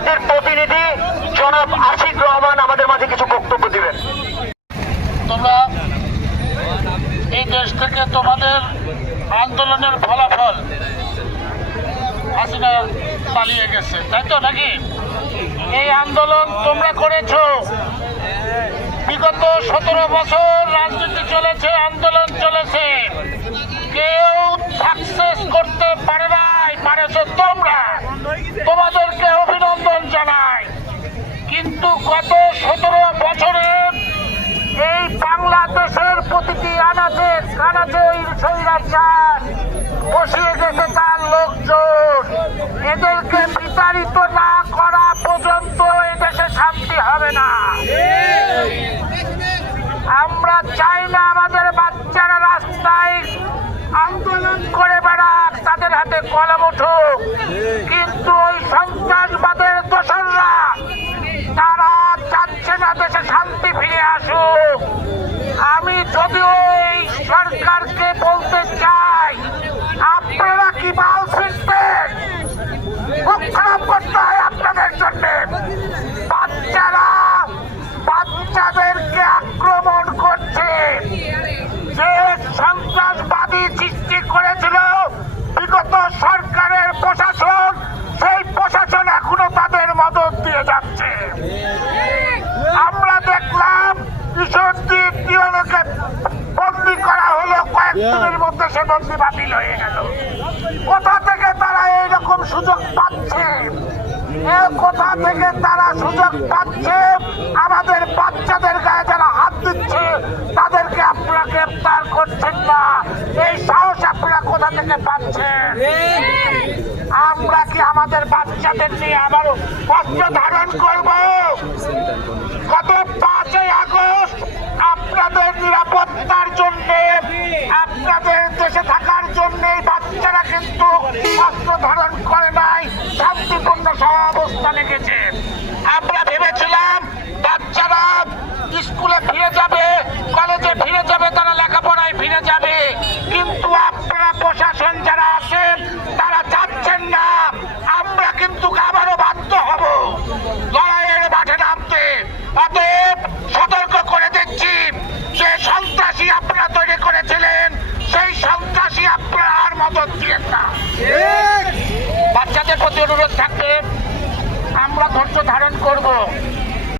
ঈশ্বরদের প্রতিনিধি জনাব আশিক রহমান আমাদের মাঝে কিছু বক্তব্য দিবেন। তোমরা এই দেশ থেকে তোমাদের আন্দোলনের ফলাফল হাসিনা পালিয়ে গেছে, তাই তো নাকি? এই আন্দোলন তোমরা করেছ। বিগত সতেরো বছর রাজনীতি চলেছে, আন্দোলন চলেছে। কেউ সাকসেস করতে পারে নাই, পারেছো তোমরা। অভিনন্দন জানাই কিন্তু গত সতেরো বছরে এই বাংলাদেশের প্রতিটি আনাচে কানাচে ওই বসিয়ে গেছে তার লোকজন। এদেরকে বিতাড়িত না করা পর্যন্ত এদেশে শান্তি হবে না। আমরা চাই না আমাদের বাচ্চারা রাস্তায় আন্দোলন করে বেড়াক, তাদের হাতে কলম উঠুক কিন্তু ওই সন্ত্রাসবাদের দোসররা তারা চাচ্ছে না দেশে শান্তি ফিরে আসুক। আমি যদিও এই সরকারকে বলতে চাই, আপনারা কি মাল ফিরতেন খুব করতে হয় আপনাদের জন্য। বাচ্চারা বাচ্চাদেরকে আক্রমণ করছে। যে সন্ত্রাসবাদী সৃষ্টি করেছিল বিগত সরকারের প্রশাসন, সেই প্রশাসন এখনও তাদের মদত দিয়ে যাচ্ছে। হলো মধ্যে সে বন্দি বাতিল হয়ে গেল। কোথা থেকে তারা এইরকম সুযোগ পাচ্ছে? কোথা থেকে তারা সুযোগ পাচ্ছে? আমাদের বাচ্চাদের গায়ে যারা হাত দিচ্ছে, তাদেরকে আপনারা গ্রেপ্তার করছেন না। এই সাহস আপনারা কোথা থেকে পাচ্ছেন? আমরা কি আমাদের বাচ্চাদের নিয়ে আবারও অস্ত্র ধারণ করব? গত পাঁচই আপনাদের দেশে থাকার জন্য বাচ্চারা কিন্তু অস্ত্র ধারণ করে নাই, শান্তিপূর্ণ সহাবস্থানে গেছে আমরা ভেবেছিলাম বাচ্চারা স্কুলে ফিরে যাবে, কলেজে ফিরে যাবে, তারা লেখাপড়ায় ফিরে যাবে। কিন্তু আপনারা প্রশাসন বাচ্চাদের প্রতি অনুরোধ থাকবে আমরা ধৈর্য ধারণ করব।